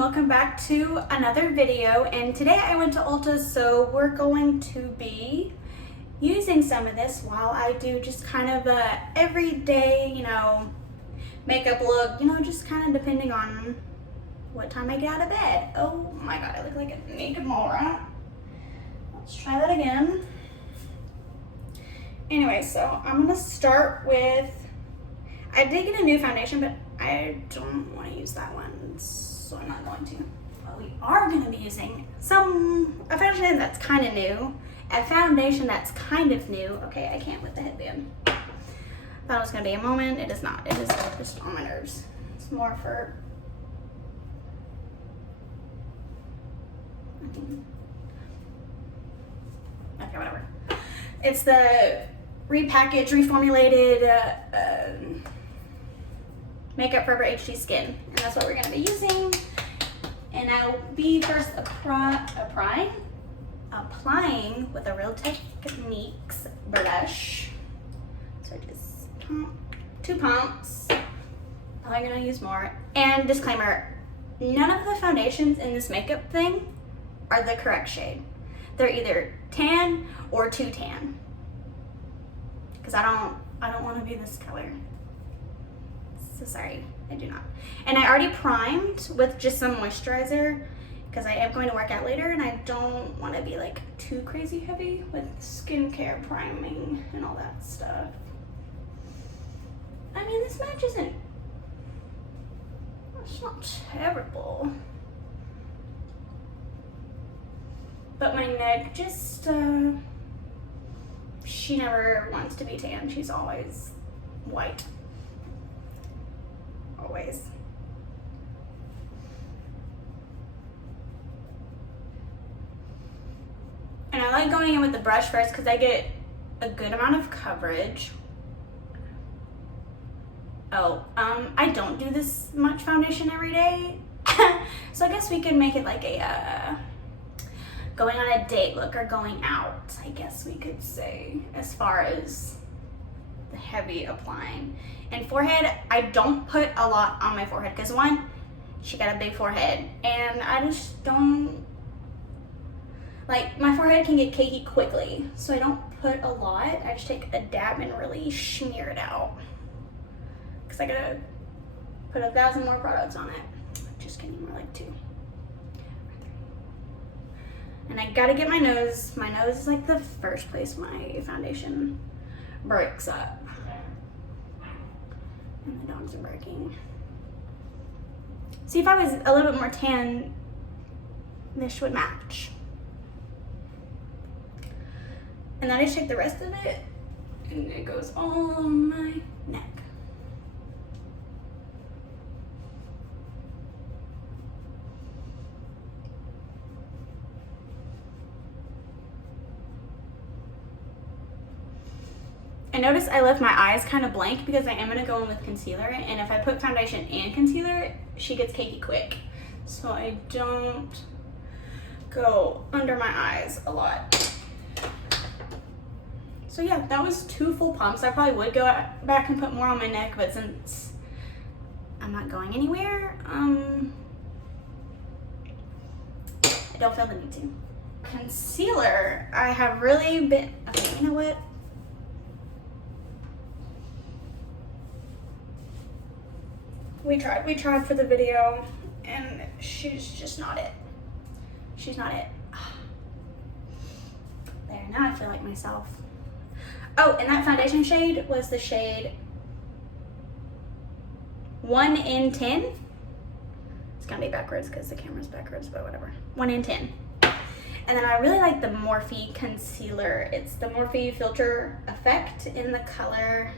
welcome back to another video, and today I went to Ulta, so we're going to be using some of this while I do just kind of a everyday, makeup look, just kind of depending on what time I get out of bed. Oh my god, I look like a naked Mora. Let's try that again. Anyway, so I'm gonna start with, I did get a new foundation, but I don't want to use that one, so I'm not going to. But we are going to be using a foundation that's kind of new, a foundation that's kind of new. Okay, I can't with the headband. Thought it was going to be a moment. It is not. It is just on my nerves. It's more for, okay, whatever. It's the repackaged, reformulated Makeup Forever HD Skin, and that's what we're going to be using. And I'll be first applying with a Real Techniques brush. So just pump, 2 pumps. I'm going to use more. And disclaimer, none of the foundations in this makeup thing are the correct shade. They're either tan or too tan, because I don't want to be this color. So sorry, I do not. And I already primed with just some moisturizer because I am going to work out later and I don't want to be like too crazy heavy with skincare priming and all that stuff. I mean, this match it's not terrible. But my neck just, she never wants to be tan. She's always white. Always. And I like going in with the brush first because I get a good amount of coverage. Oh, I don't do this much foundation every day. So I guess we could make it like a going on a date look or going out, I guess we could say, as far as the heavy applying. And forehead, I don't put a lot on my forehead because one, she got a big forehead and I just don't, like, my forehead can get cakey quickly, so I don't put a lot. I just take a dab and really smear it out because I gotta put 1,000 more products on it. Just kidding, more like 2. And I gotta get my nose. My nose is like the first place my foundation breaks up. And the dogs are barking. See, if I was a little bit more tan, this would match. And then I just take the rest of it, and it goes all on my neck. I noticed I left my eyes kind of blank because I am going to go in with concealer, and if I put foundation and concealer, she gets cakey quick. So I don't go under my eyes a lot. So yeah, that was 2 full pumps. I probably would go back and put more on my neck, but since I'm not going anywhere, I don't feel the need to. Concealer, I have really been, okay, you know what? We tried for the video, and she's just not it. She's not it. There, now I feel like myself. Oh, and that foundation shade was the shade 1 in 10. It's gonna be backwards because the camera's backwards, but whatever. 1 in 10. And then I really like the Morphe concealer. It's the Morphe Filter Effect in the color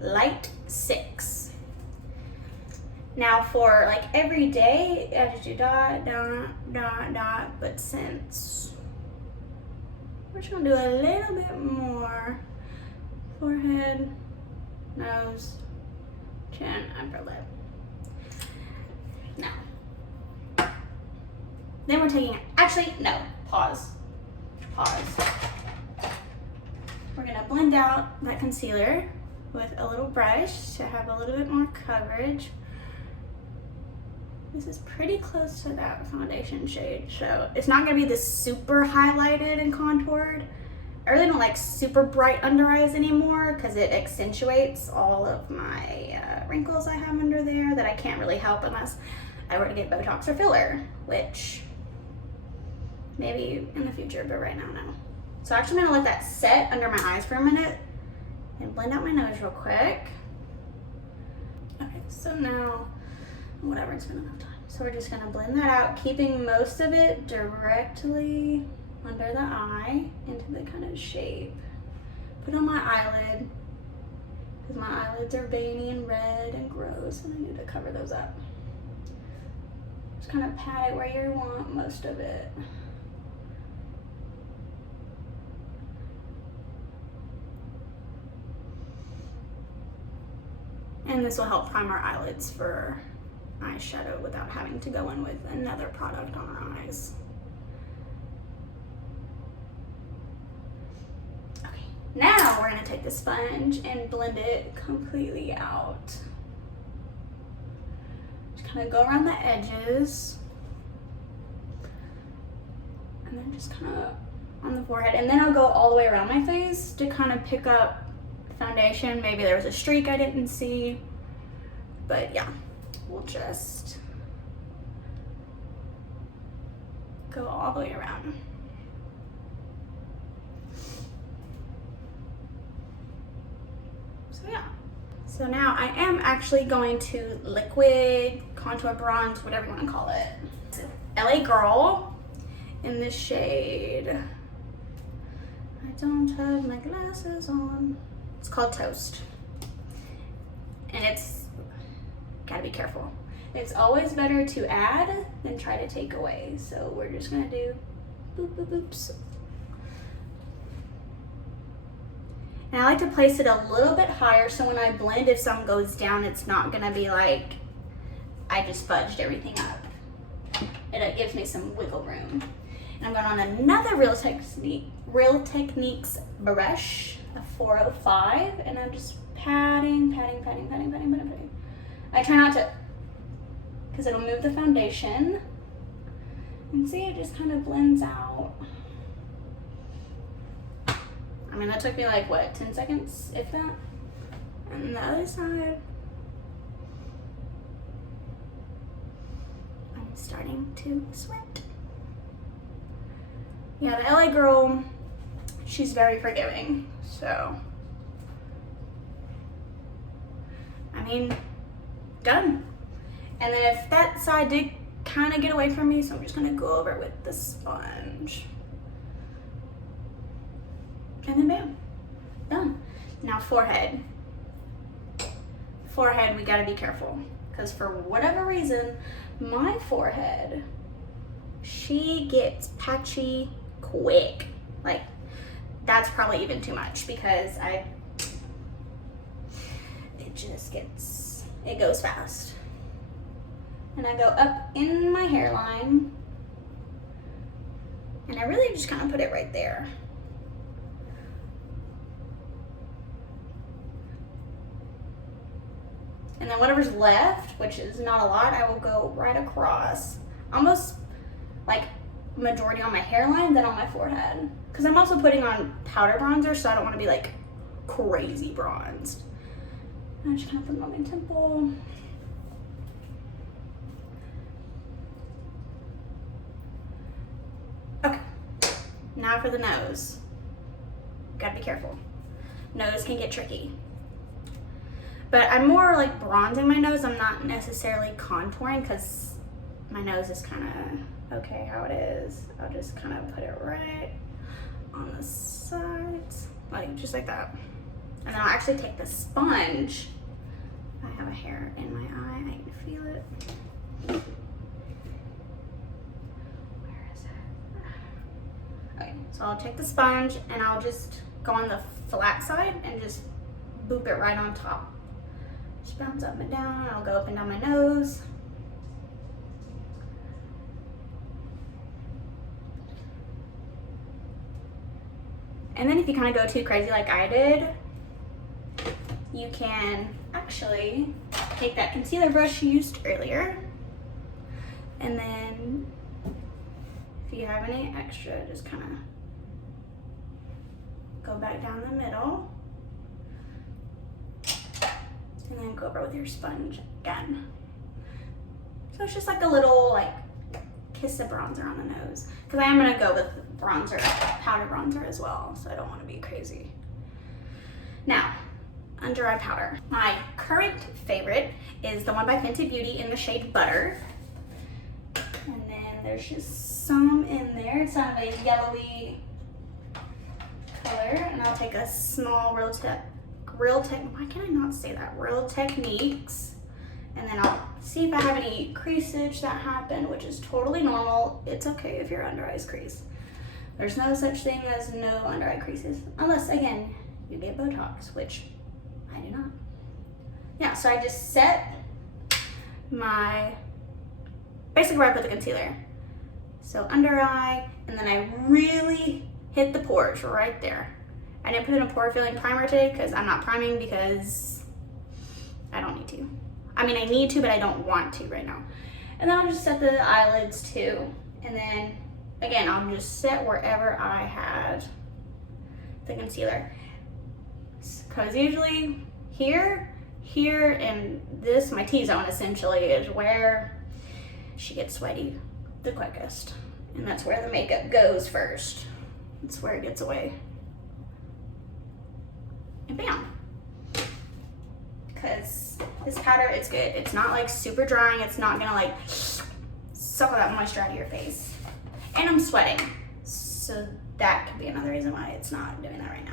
Light 6. Now for like every day, I just do dot, dot, dot, dot, but since we're just gonna do a little bit more forehead, nose, chin, upper lip. Now, then we're taking, actually, no, pause. We're gonna blend out that concealer with a little brush to have a little bit more coverage. This is pretty close to that foundation shade, so it's not gonna be this super highlighted and contoured. I really don't like super bright under eyes anymore because it accentuates all of my wrinkles I have under there that I can't really help unless I were to get Botox or filler, which maybe in the future, but right now, no. So actually I'm gonna let that set under my eyes for a minute and blend out my nose real quick. Okay, so now, whatever, it's been enough time. So we're just gonna blend that out, keeping most of it directly under the eye into the kind of shape. Put on my eyelid, because my eyelids are veiny and red and gross and I need to cover those up. Just kind of pat it where you want most of it. And this will help prime our eyelids for eyeshadow without having to go in with another product on our eyes. Okay, now we're gonna take the sponge and blend it completely out. Just kind of go around the edges. And then just kind of on the forehead. And then I'll go all the way around my face to kind of pick up foundation. Maybe there was a streak I didn't see, but yeah, we'll just go all the way around. So yeah, so now I am actually going to liquid contour bronze, whatever you want to call it. LA Girl in this shade. I don't have my glasses on. It's called Toast. And it's, gotta be careful. It's always better to add than try to take away. So we're just gonna do boop, boop, boops. And I like to place it a little bit higher so when I blend, if some goes down, it's not gonna be like I just fudged everything up. It gives me some wiggle room. And I'm going on another Real Techniques brush, a 405, and I'm just patting. I try not to, because it'll move the foundation. And see, it just kind of blends out. I mean, that took me like, what, 10 seconds, if that? And the other side. I'm starting to sweat. Yeah, the LA Girl, she's very forgiving, so. I mean, done. And then if that side did kind of get away from me, so I'm just gonna go over it with the sponge. And then bam, done. Now forehead. Forehead, we gotta be careful, because for whatever reason, my forehead, she gets patchy quick. Like, that's probably even too much because it just gets, it goes fast. And I go up in my hairline and I really just kind of put it right there. And then whatever's left, which is not a lot, I will go right across, almost like majority on my hairline, then on my forehead. Because I'm also putting on powder bronzer, so I don't want to be like crazy bronzed. And I just kind of put it on my temple. Okay, now for the nose. Gotta be careful. Nose can get tricky. But I'm more like bronzing my nose. I'm not necessarily contouring because my nose is kind of okay how it is. I'll just kind of put it right on the sides, like just like that. And then I'll actually take the sponge. I have a hair in my eye, I can feel it. Where is it? Okay, so I'll take the sponge and I'll just go on the flat side and just boop it right on top. Just bounce up and down. I'll go up and down my nose. And then if you kind of go too crazy like I did, you can actually take that concealer brush you used earlier And then if you have any extra, just kind of go back down the middle. And then go over with your sponge again. So it's just like a little like kiss of bronzer on the nose. Because I am gonna go with bronzer, powder bronzer as well. So I don't wanna be crazy. Now, under eye powder. My current favorite is the one by Fenty Beauty in the shade Butter. And then there's just some in there. It's kind of a yellowy color. And I'll take a small Real Techniques. And then I'll see if I have any creasage that happened, which is totally normal. It's okay if your under eyes crease. There's no such thing as no under eye creases, unless again, you get Botox, which I do not. Yeah, so I just set my, basically where I put the concealer. So under eye, and then I really hit the pores right there. I didn't put in a pore filling primer today because I'm not priming because I don't need to. I mean, I need to, but I don't want to right now. And then I'll just set the eyelids too. And then again, I'll just set wherever I had the concealer. Because usually here, and this, my T-zone essentially, is where she gets sweaty the quickest. And that's where the makeup goes first. That's where it gets away. And bam. Because this powder, it's good. It's not like super drying. It's not gonna like suck all that moisture out of your face. And I'm sweating. So that could be another reason why it's not doing that right now.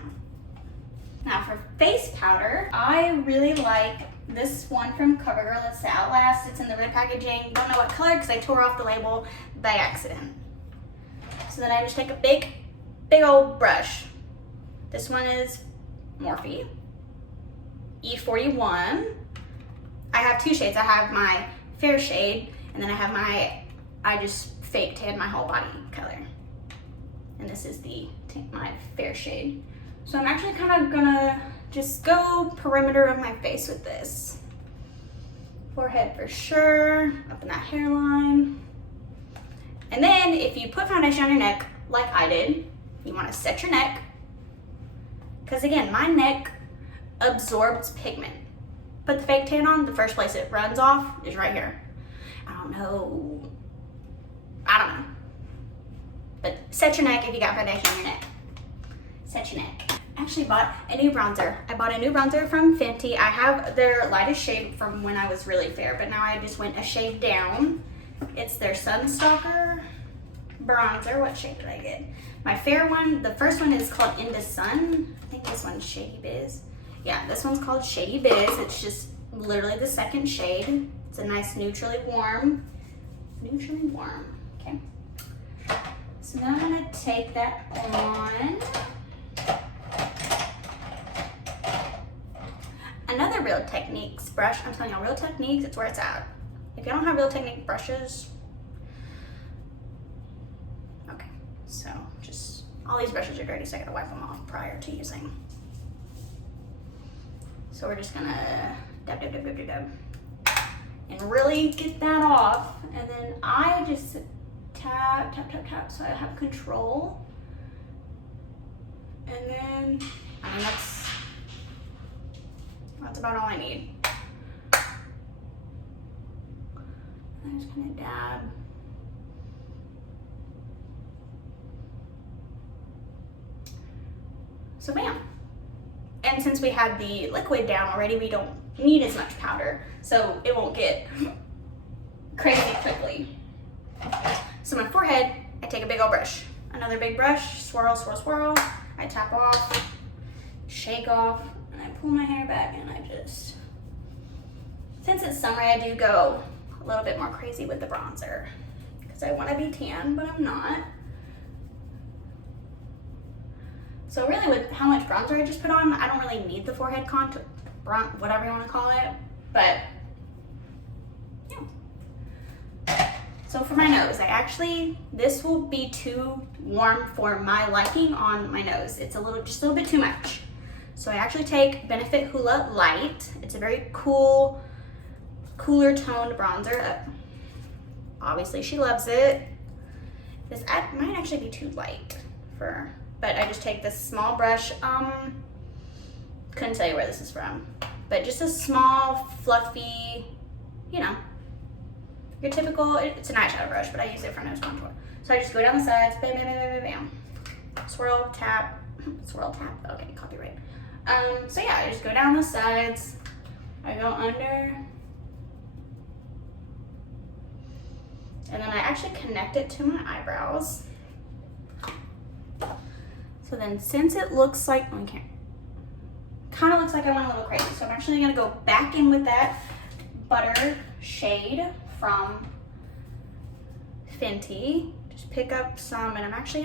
Now for face powder, I really like this one from CoverGirl. It's the Outlast. It's in the red packaging. Don't know what color because I tore off the label by accident. So then I just take a big old brush. This one is Morphe E41. I have two shades. I have my fair shade, and then I have my, I just fake tan my whole body color. And this is my fair shade. So I'm actually kind of gonna just go perimeter of my face with this. Forehead for sure, up in that hairline. And then if you put foundation on your neck, like I did, you wanna set your neck. Because again, my neck absorbs pigment. Put the fake tan on, the first place it runs off is right here. I don't know. But set your neck if you got foundation on your neck. Set your neck. I actually bought a new bronzer. I bought a new bronzer from Fenty. I have their lightest shade from when I was really fair, but now I just went a shade down. It's their Sunstalker bronzer. What shade did I get? My fair one, the first one is called In the Sun. I think this one's Shady Biz. Yeah, this one's called Shady Biz. It's just literally the second shade. It's a nice neutrally warm. Okay. So now I'm gonna take that on. Another Real Techniques brush. I'm telling y'all, Real Techniques, it's where it's at. If you don't have Real Technique brushes, okay, so just, all these brushes are dirty, so I gotta wipe them off prior to using. So we're just gonna dab, and really get that off. And then I just tap, so I have control. And then, I mean, that's about all I need. I'm just gonna dab. So bam. And since we have the liquid down already, we don't need as much powder, so it won't get crazy quickly. So my forehead, I take a big old brush. Another big brush, swirl, swirl, swirl. I tap off, shake off, and I pull my hair back, and I just, since it's summer, I do go a little bit more crazy with the bronzer because I want to be tan, but I'm not. So really with how much bronzer I just put on, I don't really need the forehead contour, whatever you want to call it, but yeah. So for my nose, this will be too warm for my liking on my nose. It's just a little bit too much. So I actually take Benefit Hoola Light. It's a very cool, cooler toned bronzer. Obviously she loves it. This might actually be too light but I just take this small brush. Couldn't tell you where this is from, but just a small, fluffy, you know, your typical, it's an eyeshadow brush, but I use it for nose contour. So I just go down the sides, bam, bam, bam, bam, bam. Swirl, tap, okay, copyright. So yeah, I just go down the sides, I go under, and then I actually connect it to my eyebrows. So then since it looks like, kind of looks like I went a little crazy, so I'm actually gonna go back in with that butter shade from Fenty. Just pick up some, and I'm actually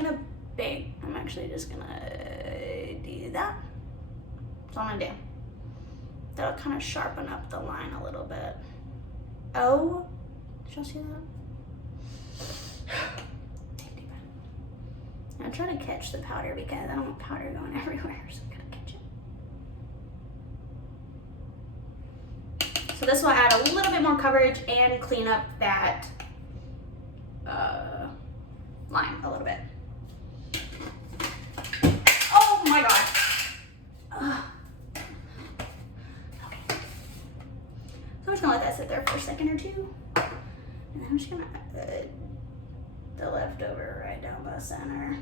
just gonna do that. That's all I'm gonna do. That'll kind of sharpen up the line a little bit. Oh, did y'all see that? I'm trying to catch the powder because I don't want powder going everywhere, so I'm gonna catch it. So this will add a little bit more coverage and clean up that line a little bit. Oh my god. Okay. So I'm just gonna let that sit there for a second or two. And then I'm just gonna add the leftover right down by the center.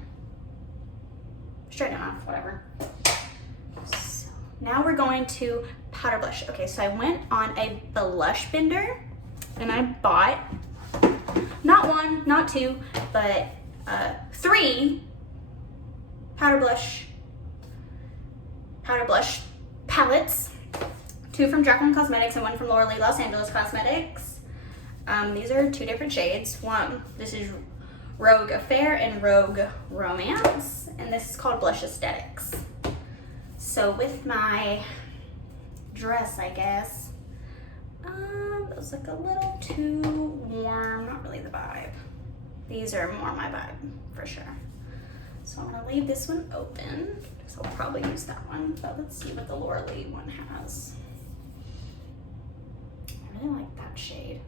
Straighten them off, whatever. So now we're going to powder blush. Okay, so I went on a blush bender and I bought not one, not two, but 3 powder blush palettes. 2 from Glam Cosmetics and 1 from Laura Lee Los Angeles Cosmetics. These are 2 different shades. This is Rogue Affair and Rogue Romance, and this is called Blush Aesthetics. So with my dress, I guess, it was like a little too warm, not really the vibe. These are more my vibe, for sure. So I'm gonna leave this one open, because I'll probably use that one, but let's see what the Laura Lee one has. I really like that shade.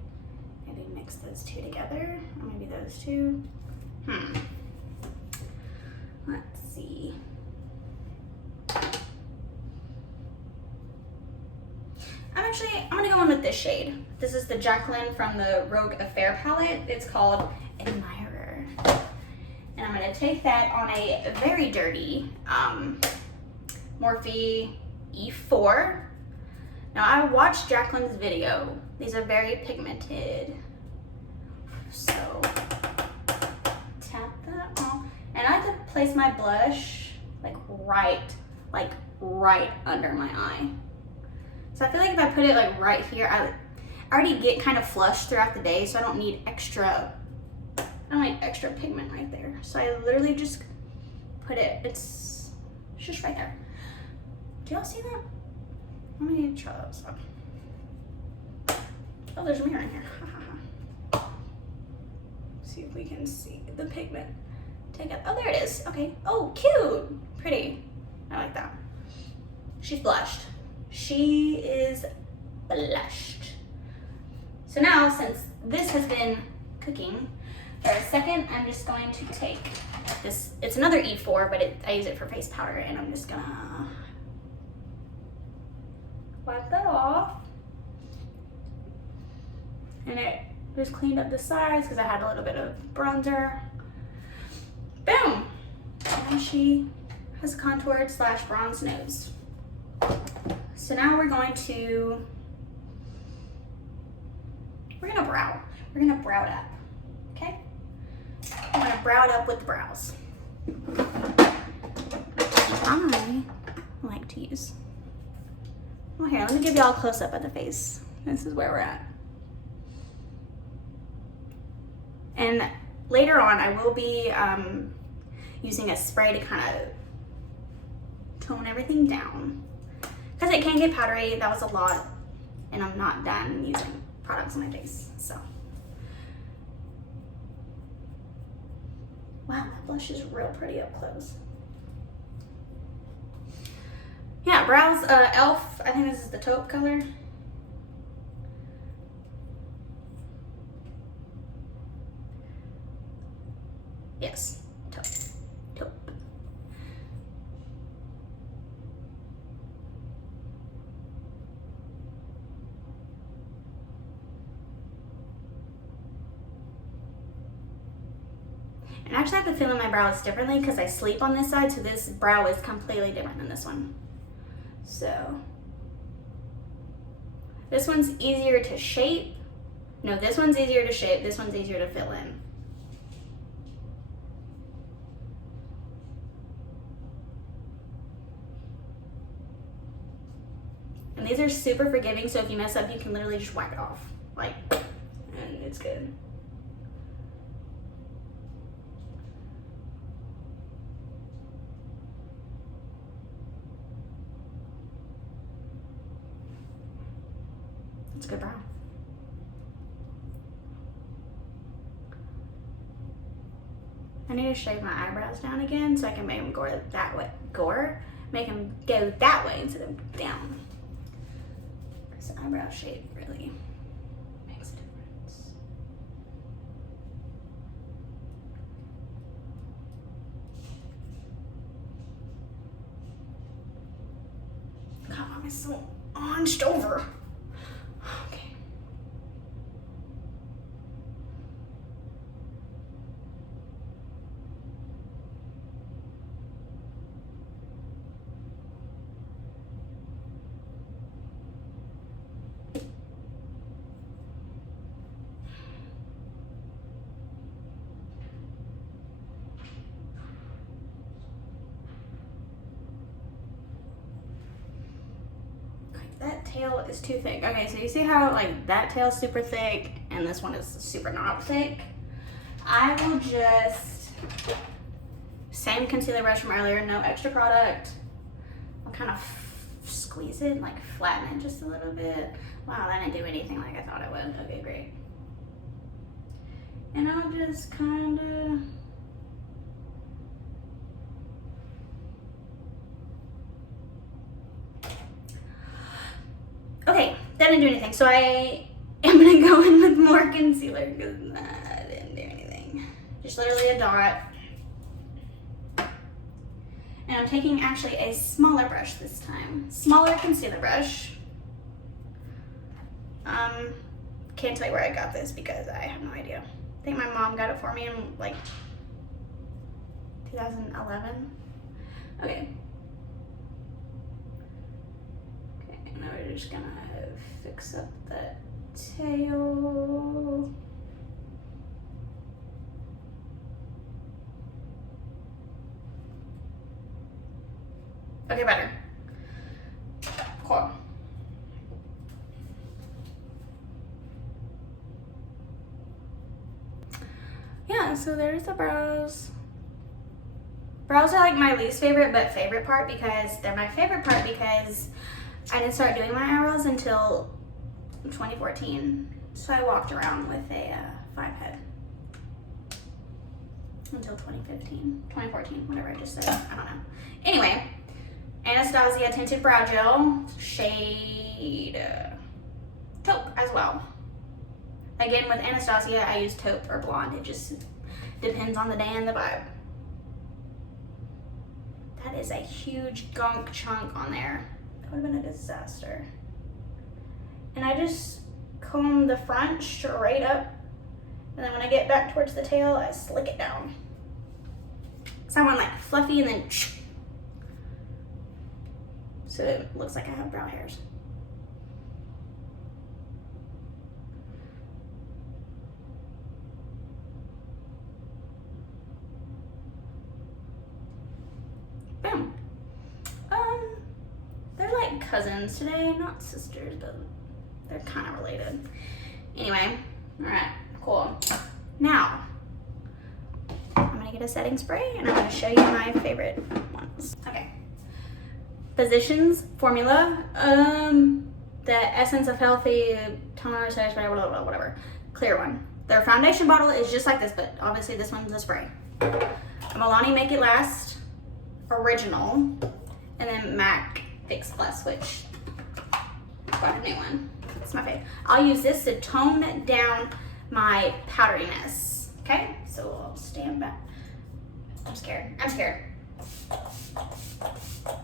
Maybe mix those 2 together, or maybe those 2. Let's see. I'm gonna go in with this shade. This is the Jacqueline from the Rogue Affair palette. It's called Admirer. And I'm gonna take that on a very dirty Morphe E4. Now I watched Jacqueline's video. These are very pigmented. So tap that on. And I could place my blush like right under my eye. So I feel like if I put it like right here, I already get kind of flushed throughout the day, so I don't need extra pigment right there. So I literally just put it, it's just right there. Do y'all see that? Let me try this up. Oh, there's a mirror in here. See if we can see the pigment. Take it. Oh, there it is. Okay. Oh, cute. Pretty. I like that. She's blushed. She is blushed. So now, since this has been cooking for a second, I'm just going to take this. It's another E4, but I use it for face powder, and I'm just gonna wipe that off. And it just cleaned up the sides because I had a little bit of bronzer. Boom! And she has a contoured / bronze nose. So now we're gonna brow. We're gonna brow it up, okay? I'm gonna brow it up with the brows. I like to use, well, here, let me give y'all a close up of the face. This is where we're at. And later on, I will be using a spray to kind of tone everything down. Because it can get powdery, that was a lot, and I'm not done using products on my face, so. Wow, that blush is real pretty up close. Yeah, brows, e.l.f., I think this is the taupe color. Yes, taupe. Taupe. And actually I have to fill in my brows differently because I sleep on this side, so this brow is completely different than this one. So this one's easier to shape. No, this one's easier to shape. This one's easier to fill in. And these are super forgiving, so if you mess up, you can literally just wipe it off. Like, and it's good. It's a good brow. I need to shave my eyebrows down again so I can make them go that way. Make them go that way instead of down. Because the eyebrow shape really makes a difference. God, I'm so hunched over. Okay. That tail is too thick. Okay, so you see how like that tail's super thick and this one is super not thick? I will just, same concealer brush from earlier, no extra product. I'll kind of squeeze it, like flatten it just a little bit. Wow, that didn't do anything like I thought it would. Okay, great. And I'll just kind of, okay, that didn't do anything. So I am gonna go in with more concealer because that didn't do anything. Just literally a dot. And I'm taking actually a smaller brush this time. Smaller concealer brush. Can't tell you where I got this because I have no idea. I think my mom got it for me in like 2011. Okay. Okay, now we're just gonna fix up that tail. Okay, better. Cool. Yeah, so there's the brows. Brows are like my least favorite, but favorite part because they're my favorite part because I didn't start doing my eyebrows until 2014. So I walked around with a 5-head until 2015, 2014, whatever I just said. I don't know. Anyway, Anastasia Tinted Brow Gel, shade taupe as well. Again, with Anastasia, I use taupe or blonde. It just depends on the day and the vibe. That is a huge gunk chunk on there. That would have been a disaster. And I just comb the front straight up. And then when I get back towards the tail, I slick it down. So I want like fluffy and then so it looks like I have brow hairs. Boom. They're like cousins today, not sisters, but they're kind of related. Anyway, all right, cool. Now, I'm gonna get a setting spray and I'm gonna show you my favorite ones. Okay. Physicians Formula, the Essence of Healthy Toner, whatever, clear one. Their foundation bottle is just like this, but obviously this one's a spray. A Milani Make It Last Original, and then MAC Fix Plus, which got a new one. It's my favorite. I'll use this to tone down my powderiness. Okay, so I'll stand back. I'm scared. I'm scared.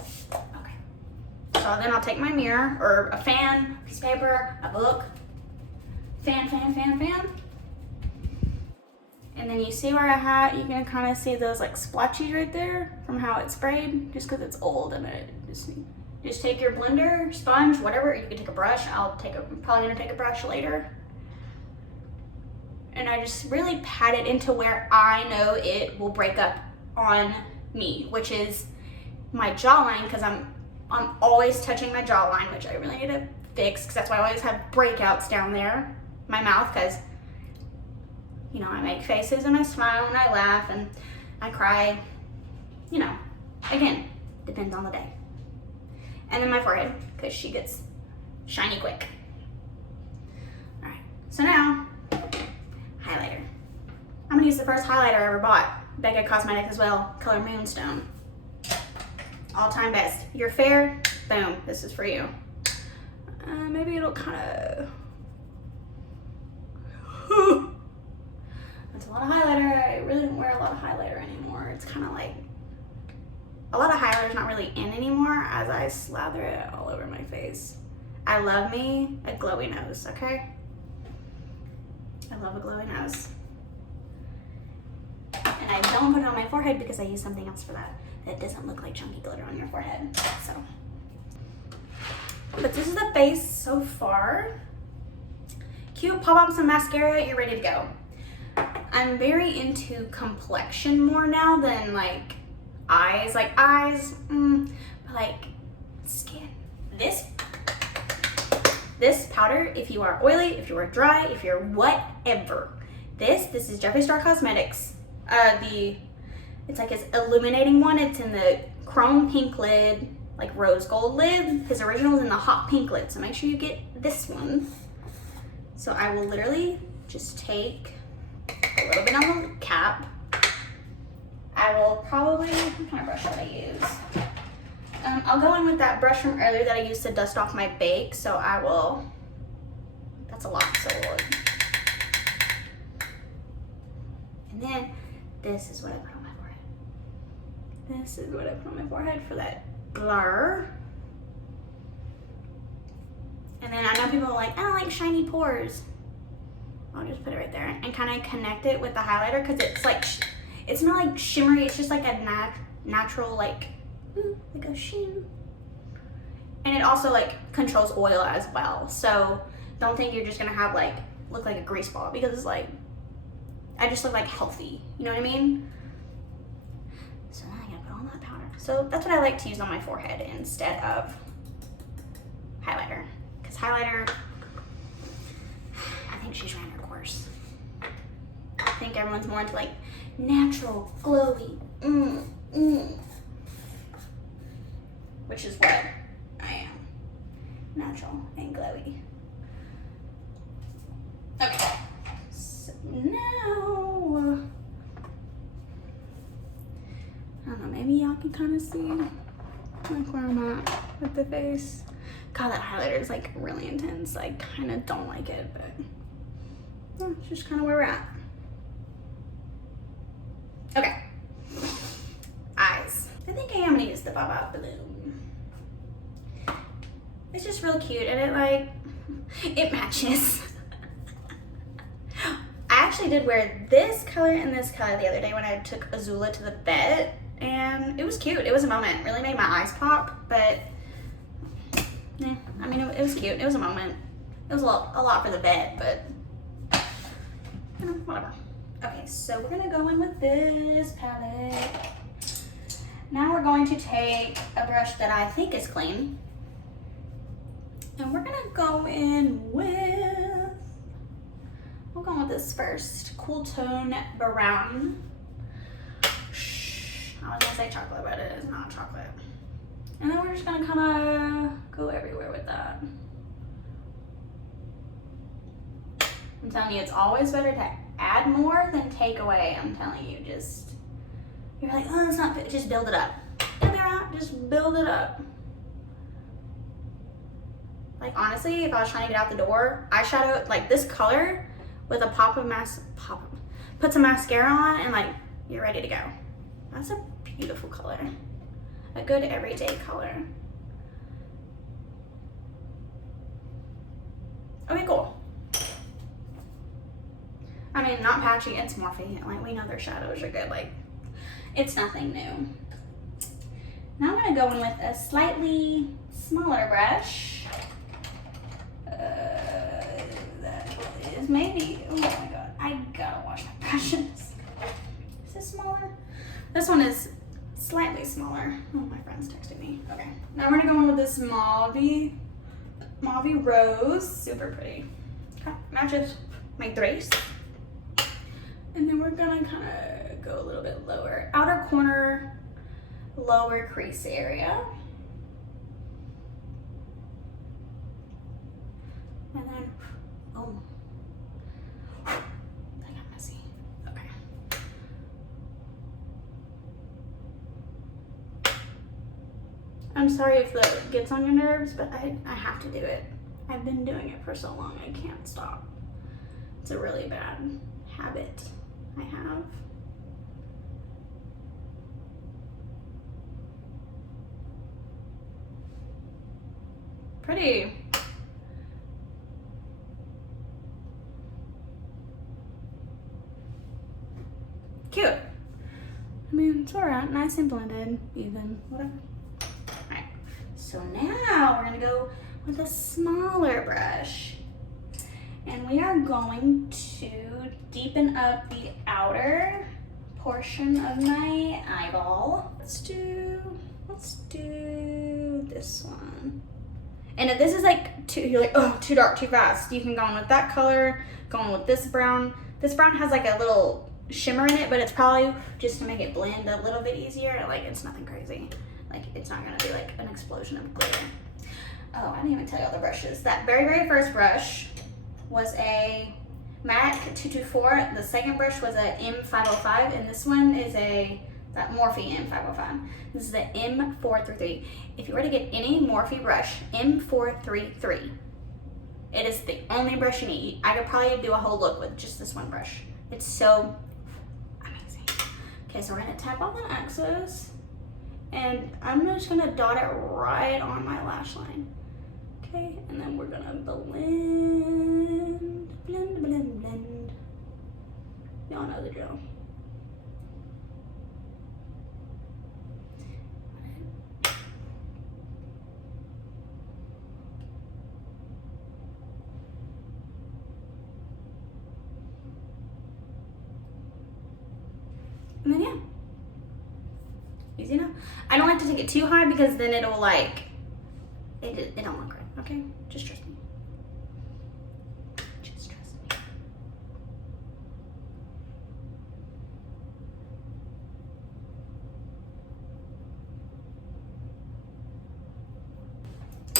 Okay. So then I'll take my mirror or a fan, a piece of paper, a book. Fan. And then you see where I had, you can kind of see those like splotches right there from how it sprayed, just because it's old and it just take your blender, sponge, whatever. You can take a brush. Probably gonna take a brush later. And I just really pat it into where I know it will break up on me, which is my jawline, because I'm always touching my jawline, which I really need to fix, because that's why I always have breakouts down there, my mouth, because you know, I make faces and I smile and I laugh and I cry, you know, again, depends on the day. And then my forehead, because she gets shiny quick. All right, so now, highlighter. I'm gonna use the first highlighter I ever bought, Becca Cosmetics as well, color Moonstone. All time best. You're fair, boom, this is for you. Maybe it'll kind of, that's a lot of highlighter. I really don't wear a lot of highlighter anymore. It's kind of like, a lot of highlighter's not really in anymore as I slather it all over my face. I love me a glowy nose, okay? I love a glowy nose. And I don't put it on my forehead because I use something else for that. That doesn't look like chunky glitter on your forehead, so. But this is the face so far. Cute, pop on some mascara, you're ready to go. I'm very into complexion more now than like eyes. Like eyes, but like skin. This powder, if you are oily, if you are dry, if you're whatever. This is Jeffree Star Cosmetics. It's like his illuminating one. It's in the chrome pink lid, like rose gold lid. His original is in the hot pink lid, so make sure you get this one. So I will literally just take a little bit on the cap. I will probably, what kind of brush should I use? I'll go in with that brush from earlier that I used to dust off my bake, so I will, that's a lot, so and then this is what I put on my forehead. This is what I put on my forehead for that blur. And then I know people are like, I don't like shiny pores. I'll just put it right there and kind of connect it with the highlighter, because it's like, it's not like shimmery, it's just like a natural like a sheen. And it also like controls oil as well. So don't think you're just gonna have like, look like a grease ball, because it's like, I just look like healthy, you know what I mean? So now I gotta put on that powder. So that's what I like to use on my forehead instead of highlighter. Because highlighter, I think she's ran her course. I think everyone's more into like natural, glowy, which is what I am. Natural and glowy. Okay, so now, I don't know, maybe y'all can kind of see like where I'm at with the face. God, that highlighter is like really intense. I kind of don't like it, but yeah, it's just kind of where we're at. Okay, eyes. I think I am gonna use the Baba Balloon. It's just real cute, and it like, it matches. I actually did wear this color and this color the other day when I took Azula to the vet, and it was cute. It was a moment. It really made my eyes pop, but yeah, I mean, it was cute. It was a moment. It was a lot for the vet, but you know, whatever. Okay, so we're gonna go in with this palette. Now we're going to take a brush that I think is clean, and we're gonna go in with, we'll go with this first, Cool Tone Brown. I was gonna say chocolate, but it is not chocolate. And then we're just gonna kind of go everywhere with that. I'm telling you, it's always better to add more than take away. I'm telling you, just, you're like, oh, it's not fit. Just build it up. Just build it up. Like honestly, if I was trying to get out the door, eyeshadow, like this color with a put some mascara on and like, you're ready to go. That's a beautiful color. A good everyday color. Okay, cool. I mean, not patchy, it's Morphe. Like, we know their shadows are good. Like, it's nothing new. Now I'm gonna go in with a slightly smaller brush. That is maybe, oh my God, I gotta wash my brushes. Is this smaller? This one is slightly smaller. Oh, my friend's texting me. Okay, now we're gonna go in with this mauve rose, super pretty. Okay, matches my dress. And then we're gonna kind of go a little bit lower. Outer corner, lower crease area. And then, oh, that got messy. Okay. I'm sorry if that gets on your nerves, but I have to do it. I've been doing it for so long, I can't stop. It's a really bad habit I have. Pretty. Cute. I mean, it's alright, nice and blended, even, whatever. Alright, so now we're gonna go with a smaller brush. And we are going to deepen up the outer portion of my eyeball. Let's do this one. And if this is like you're like, oh, too dark, too fast, you can go in with that color, go in with this brown. This brown has like a little shimmer in it, but it's probably just to make it blend a little bit easier. Like, it's nothing crazy. Like, it's not gonna be like an explosion of glitter. Oh, I didn't even tell you all the brushes. That very, very first brush was a MAC 224. The second brush was a M505, and this one is that Morphe M505. This is the M433. If you were to get any Morphe brush, M433, it is the only brush you need. I could probably do a whole look with just this one brush. It's so amazing. Okay, so we're gonna tap on the axis, and I'm just gonna dot it right on my lash line. Okay, and then we're gonna blend. Y'all know the drill. And then yeah, easy enough. I don't like to take it too high because then it'll like, it don't look right, okay? Just trust me. Just trust me.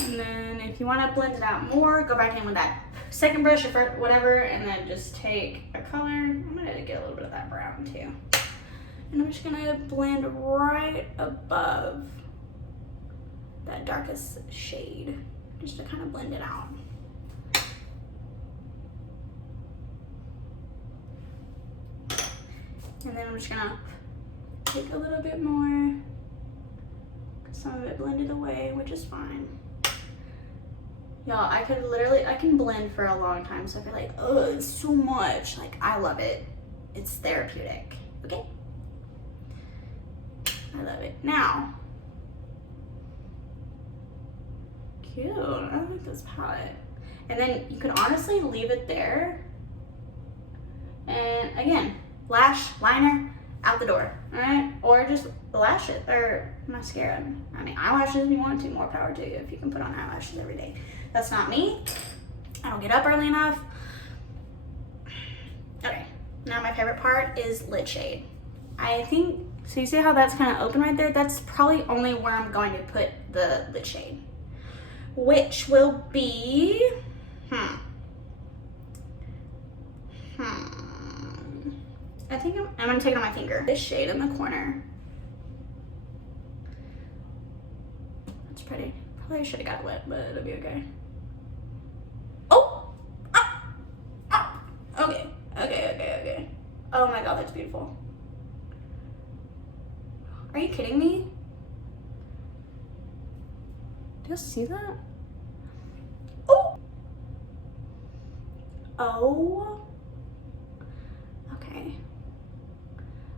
And then if you want to blend it out more, go back in with that second brush or whatever, and then just take a color. I'm gonna get a little bit of that brown too. And I'm just gonna blend right above that darkest shade, just to kind of blend it out. And then I'm just gonna take a little bit more, some of it blended away, which is fine. Y'all, I can blend for a long time, so if you're like, oh, it's so much, like, I love it. It's therapeutic, okay? I love it. Now, cute, I like this palette. And then you could honestly leave it there. And again, lash, liner, out the door, all right? Or just lash it, or mascara. I mean, eyelashes if you want to, more power to you if you can put on eyelashes every day. That's not me. I don't get up early enough. Okay, now my favorite part is lid shade. I think, so you see how that's kind of open right there? That's probably only where I'm going to put the lid shade, which will be, I think I'm gonna take it on my finger. This shade in the corner. That's pretty. Probably should have got it wet, but it'll be okay. Oh! Ah! Ah! Okay. Okay. Oh my god, that's beautiful. Are you kidding me? Do you see that? Oh! Oh. Okay.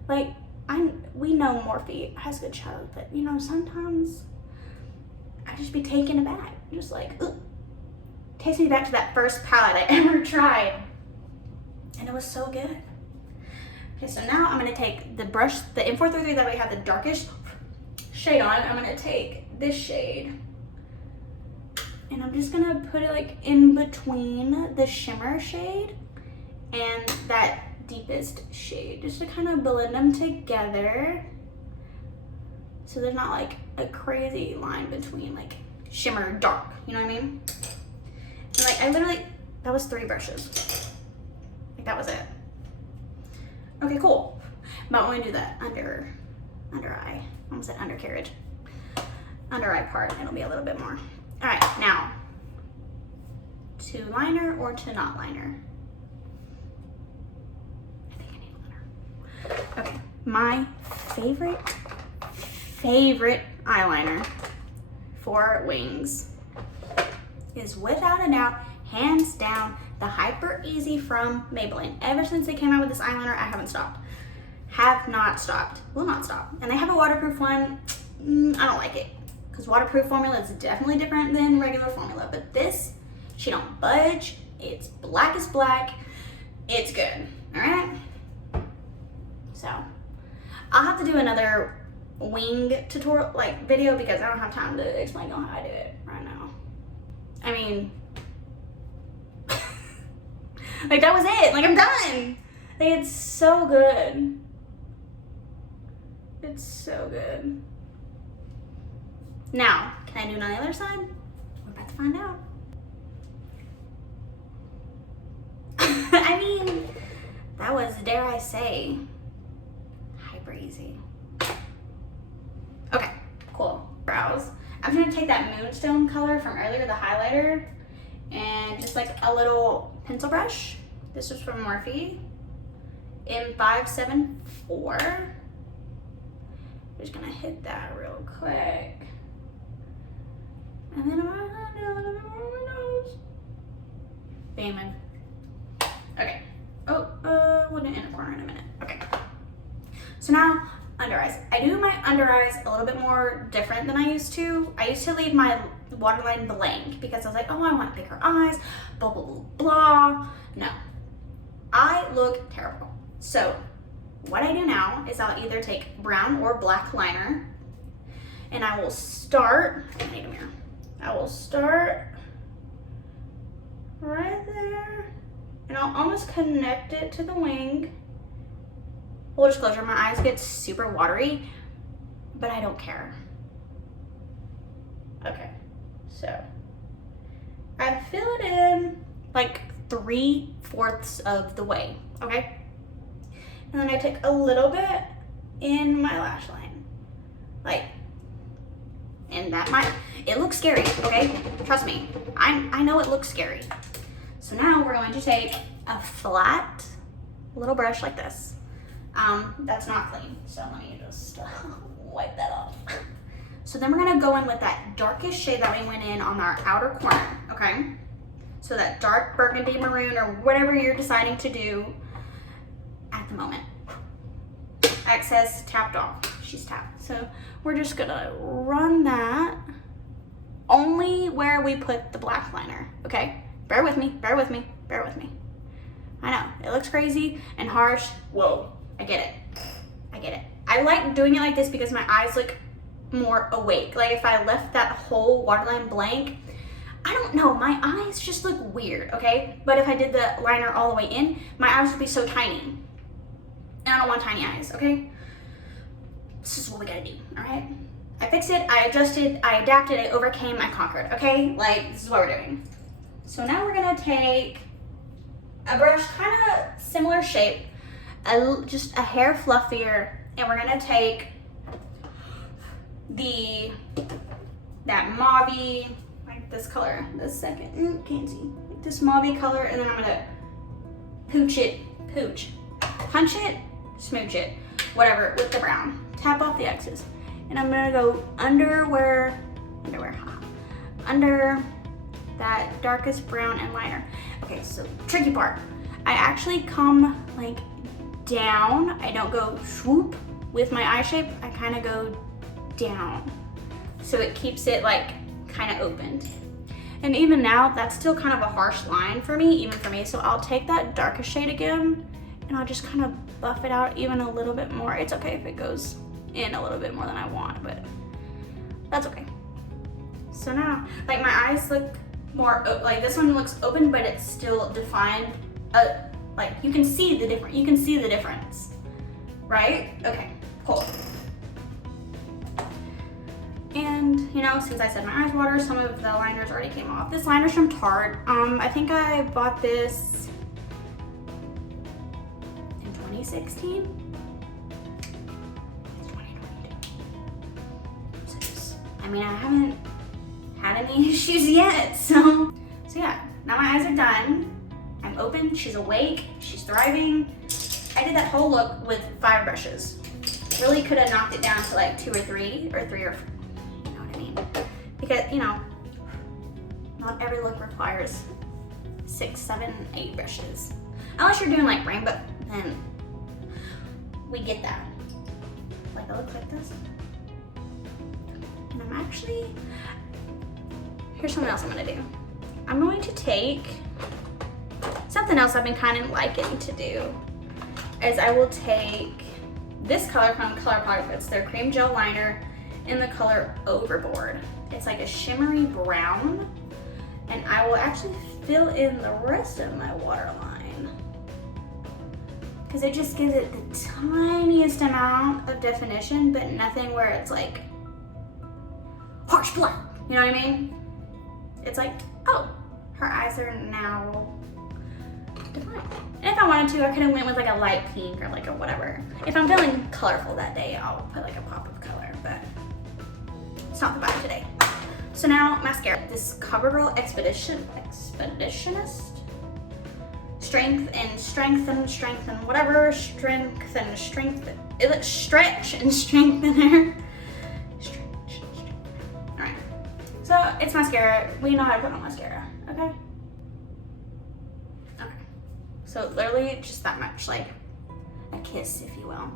Like, we know Morphe has good shadows, but you know, sometimes I just be taken aback. Just like, ugh. Takes me back to that first palette I ever tried. And it was so good. Okay, so now I'm gonna take the brush, the M433 that we have the darkest shade on. I'm gonna take this shade and I'm just gonna put it like in between the shimmer shade and that deepest shade, just to kind of blend them together. So there's not like a crazy line between like shimmer and dark, you know what I mean? And like I literally, that was 3 brushes. Like that was it. Okay, cool. But I'm gonna do that under eye. I almost said undercarriage. Under eye part, it'll be a little bit more. All right, now, to liner or to not liner? I think I need a liner. Okay, my favorite eyeliner for wings is without a doubt, hands down, the Hyper Easy from Maybelline. Ever since they came out with this eyeliner, I haven't stopped. Have not stopped, will not stop. And they have a waterproof one. I don't like it, because waterproof formula is definitely different than regular formula. But this, she don't budge. It's black as black. It's good, all right? So, I'll have to do another wing tutorial, like video, because I don't have time to explain how I do it right now. I mean, like that was it, like I'm done. Like it's so good. It's so good. Now, can I do it on the other side? We're about to find out. I mean, that was, dare I say, hyper easy. Okay, cool. Brows. I'm gonna take that Moonstone color from earlier, the highlighter, and just like a little pencil brush. This was from Morphe in 574. Just gonna hit that real quick. And then I'm gonna do a little bit more on my nose. Baming. Okay. Oh, we'll do inner corner in a minute. Okay. So now, under eyes. I do my under eyes a little bit more different than I used to. I used to leave my waterline blank because I was like, oh, I want bigger eyes, blah, blah, blah, blah. No. I look terrible. So what I do now is I'll either take brown or black liner, and I will start, I need a mirror. I will start right there, and I'll almost connect it to the wing. Full disclosure, my eyes get super watery, but I don't care. Okay, so I fill it in like 3/4 of the way, okay? And then I take a little bit in my lash line, like, and that might, it looks scary, okay? Trust me, I know it looks scary. So now we're going to take a flat little brush like this. That's not clean, so let me just wipe that off. So then we're gonna go in with that darkest shade that we went in on our outer corner, okay? So that dark burgundy maroon or whatever you're deciding to do at the moment. Excess tapped off, she's tapped. So we're just gonna run that only where we put the black liner, okay? Bear with me, bear with me, bear with me. I know, it looks crazy and harsh. Whoa, I get it, I get it. I like doing it like this because my eyes look more awake. Like if I left that whole waterline blank, I don't know, my eyes just look weird, okay? But if I did the liner all the way in, my eyes would be so tiny. And I don't want tiny eyes, okay? This is what we gotta do, all right? I fixed it, I adjusted, I adapted, I overcame, I conquered, okay? Like, this is what we're doing. So now we're gonna take a brush, kind of similar shape, just a hair fluffier, and we're gonna take that mauve-y, like this color, this second, can't see, like this mauve-y color, and then I'm gonna punch it, smooch it, whatever, with the brown. Tap off the X's. And I'm gonna go under that darkest brown and liner. Okay, so tricky part. I actually come like down. I don't go swoop with my eye shape. I kind of go down. So it keeps it like kind of opened. And even now, that's still kind of a harsh line for me, even for me. So I'll take that darkest shade again and I'll just kind of buff it out even a little bit more. It's okay if it goes in a little bit more than I want, but that's okay. So now, like my eyes look more, like this one looks open, but it's still defined. Like you can see the difference, right? Okay, cool. And you know, since I said my eyes water, some of the liners already came off. This liner's from Tarte. I think I bought this in 2016. It's 2022. I mean, I haven't had any issues yet, so yeah, now my eyes are done. I'm open, she's awake, she's thriving. I did that whole look with 5 brushes. Really could have knocked it down to like 2 or 3, or 3 or 4, you know what I mean? Because, you know, not every look requires 6, 7, 8 brushes. Unless you're doing like rainbow, then we get that. Like a look like this. And I'm actually, here's something else I'm gonna do. I'm going to take something else I've been kind of liking to do is I will take this color from ColourPop. It's their cream gel liner in the color Overboard. It's like a shimmery brown, and I will actually fill in the rest of my waterline because it just gives it the tiniest amount of definition, but nothing where it's like harsh black. You know what I mean? It's like, oh, her eyes are now defined. And if I wanted to, I could have went with like a light pink or like a whatever. If I'm feeling colorful that day, I'll put like a pop of color, but it's not the vibe today. So now mascara. This CoverGirl Expeditionist. Strength and whatever. Stretch and strengthener. Alright. So it's mascara. We know how to put on mascara, okay? Okay. So literally just that much, like a kiss, if you will.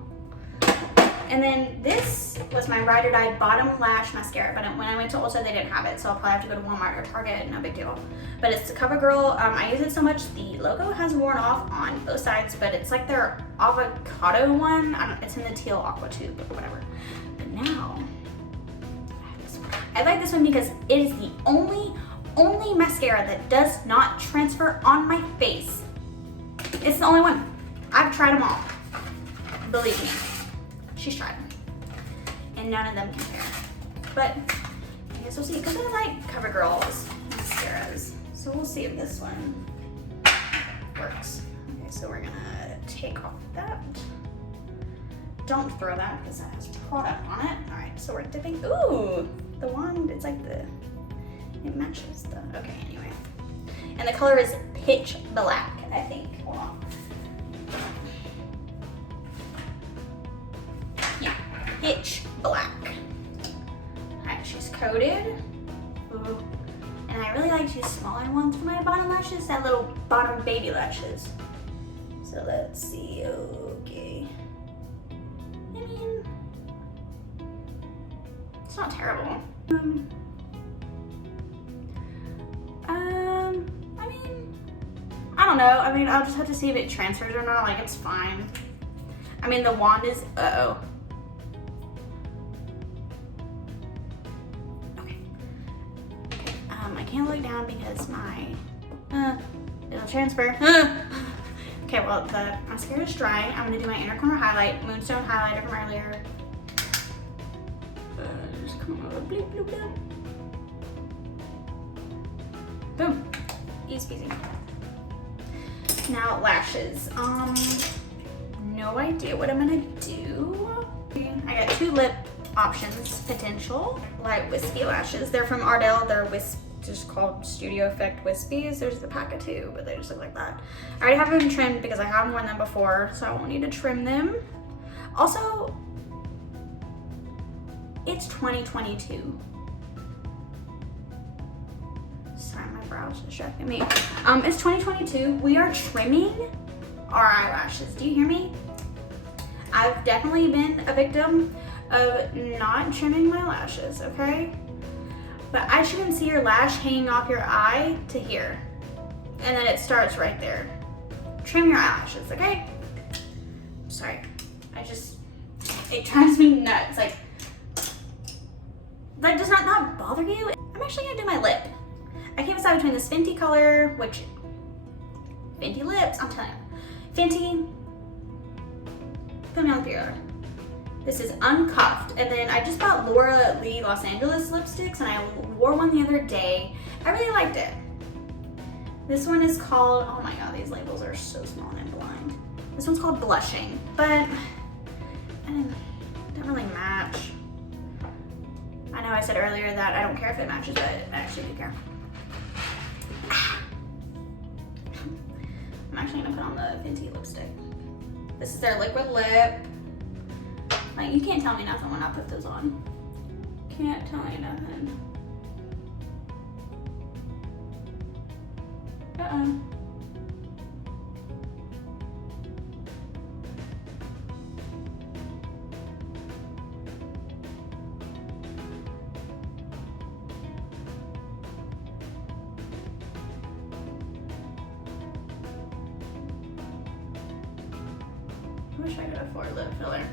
And then this was my Ride or Die Bottom Lash Mascara, but when I went to Ulta, they didn't have it, so I'll probably have to go to Walmart or Target, no big deal. But it's the CoverGirl. I use it so much, the logo has worn off on both sides, but it's like their avocado one. It's in the teal aqua tube or whatever. But now, I like this one because it is the only mascara that does not transfer on my face. It's the only one. I've tried them all. Believe me. She's tried them. And none of them compare. But I guess we'll see, because I like CoverGirl's mascaras. So we'll see if this one works. Okay, so we're gonna take off that. Don't throw that because that has product on it. All right, so we're dipping. Ooh, the wand, it's like it matches the, okay, anyway. And the color is Pitch Black, I think. Hold on. Pitch Black. Alright, she's coated. Ooh. And I really like to use smaller ones for my bottom lashes, that little bottom baby lashes. So let's see, okay. I mean, it's not terrible. I mean, I don't know. I mean, I'll just have to see if it transfers or not. Like, it's fine. I mean, the wand is, uh-oh. I can't look down because my, it'll transfer. Okay, well, the mascara is dry. I'm gonna do my inner corner highlight, Moonstone highlighter from earlier. Just come over, bloop, bloop, bloop. Boom, easy peasy. Now lashes. No idea what I'm gonna do. I got 2 lip options, potential. Light wispy lashes. They're from Ardell. They're just called Studio Effect Wispies. There's the pack of 2, but they just look like that. I already have them trimmed because I haven't worn them before, so I won't need to trim them. Also, it's 2022. Sorry, my brow's distracting me. It's 2022. We are trimming our eyelashes. Do you hear me? I've definitely been a victim of not trimming my lashes, okay? But as you can see your lash hanging off your eye to here. And then it starts right there. Trim your eyelashes, okay? Sorry, it drives me nuts. Like, that does not bother you? I'm actually gonna do my lip. I can't decide between this Fenty color, which, Fenty lips, I'm telling you. Fenty, put me on the period. This is uncuffed, and then I just bought Laura Lee Los Angeles lipsticks, and I wore one the other day. I really liked it. This one is called, oh my god, these labels are so small and I'm blind. This one's called Blushing, but I don't really match. I know I said earlier that I don't care if it matches, but I actually do care. I'm actually gonna put on the Fenty lipstick. This is their liquid lip. Like, you can't tell me nothing when I put those on. Can't tell me nothing. Uh-oh. I wish I could afford lip filler.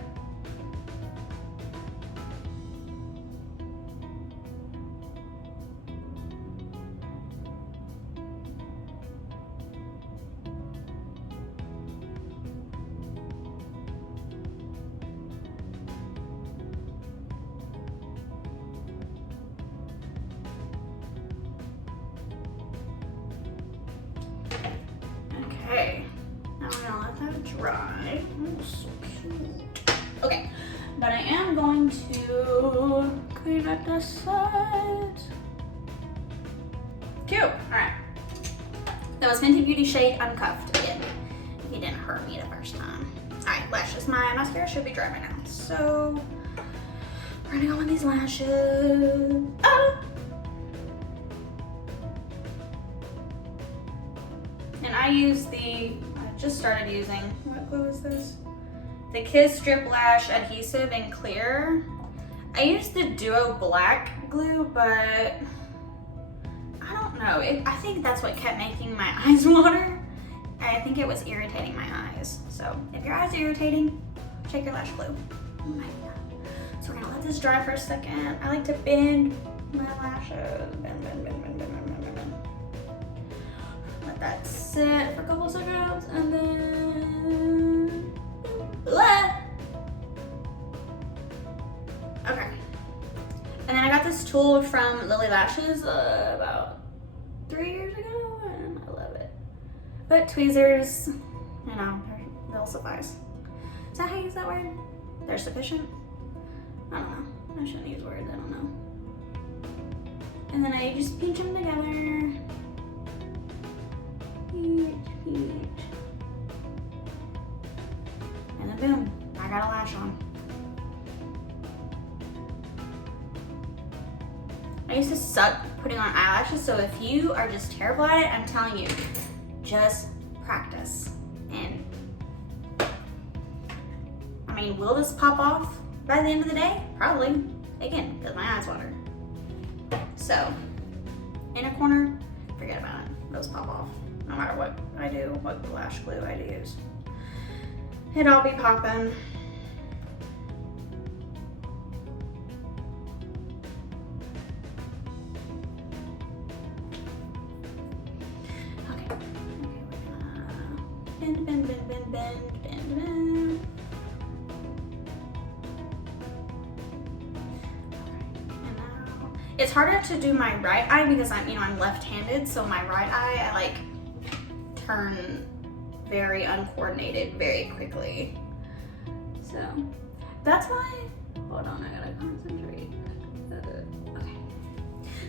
Okay, now I'm gonna let that dry. Oh, so cute. Okay, but I am going to clean up the sides. Cute, all right. That was Fenty Beauty shade Uncuffed again. He didn't hurt me the first time. All right, lashes. My mascara should be dry by now. So we're gonna go on these lashes. Oh! And I just started using, what glue is this? The Kiss Strip Lash Adhesive in Clear. I used the Duo Black glue, but I don't know. I think that's what kept making my eyes water. I think it was irritating my eyes. So if your eyes are irritating, check your lash glue. Oh my god. So we're gonna let this dry for a second. I like to bend my lashes. Bend, bend, bend, bend, bend, bend, bend, bend. Let that sit for a couple seconds, and then okay. And then I got this tool from Lily Lashes about 3 years ago, and I love it. But tweezers, you know, they'll suffice. Is that how you use that word? They're sufficient? I don't know. I shouldn't use words, I don't know. And then I just pinch them together. Pinch. And then boom, I got a lash on. I used to suck putting on eyelashes, so if you are just terrible at it, I'm telling you, just practice. And I mean, will this pop off by the end of the day? Probably. Again, because my eyes water. So, inner corner, forget about it. Those pop off. No matter what I do, what lash glue I use. It'll all be popping. Okay, we're gonna bend, bend, bend, bend, bend, bend, bend. And now, it's harder to do my right eye because I'm left-handed, so my right eye, I like turn very uncoordinated very quickly. So that's why, hold on, I gotta concentrate. Okay.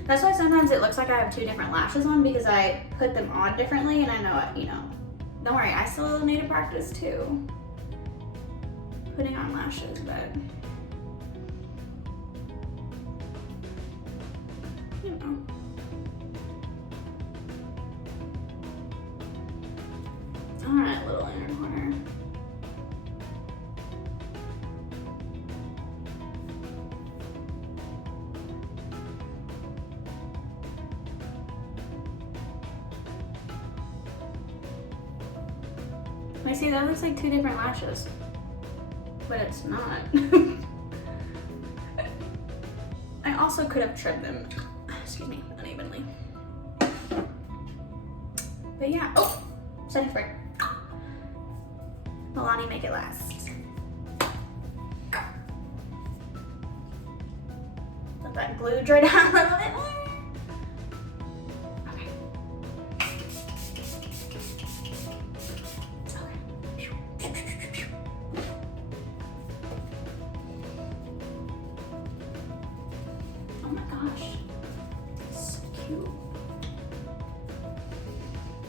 That's why sometimes it looks like I have two different lashes on, because I put them on differently, and I know, don't worry, I still need to practice too. putting on lashes, but you know. All right, little inner corner. I see that looks like two different lashes, but it's not. I also could have trimmed them, excuse me, unevenly. But yeah, oh, setting spray. Milani, make it last. Let that glue dry down a little bit more. Oh my gosh, so cute.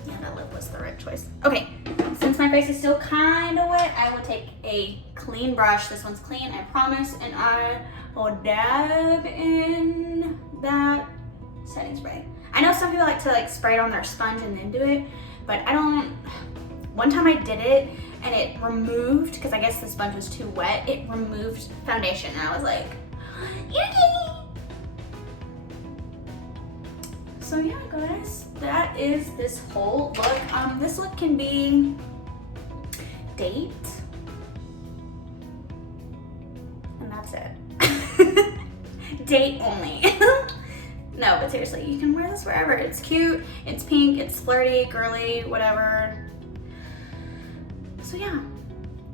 Yeah, that lip was the right choice. Okay, since my face is still kind of wet, I will take a clean brush. This one's clean, I promise, and I will dab in that setting spray. I know some people like to spray it on their sponge and then do it, but I don't. One time I did it and it removed, because I guess the sponge was too wet, it removed foundation, and I was like, yucky! So yeah, guys, that is this whole look. This look can be date, and that's it. Date only. No, but seriously, you can wear this wherever. It's cute, it's pink, it's flirty, girly, whatever. So yeah,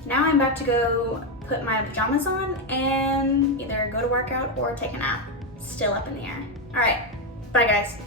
now I'm about to go put my pajamas on and either go to workout or take a nap. Still up in the air. All right, bye guys.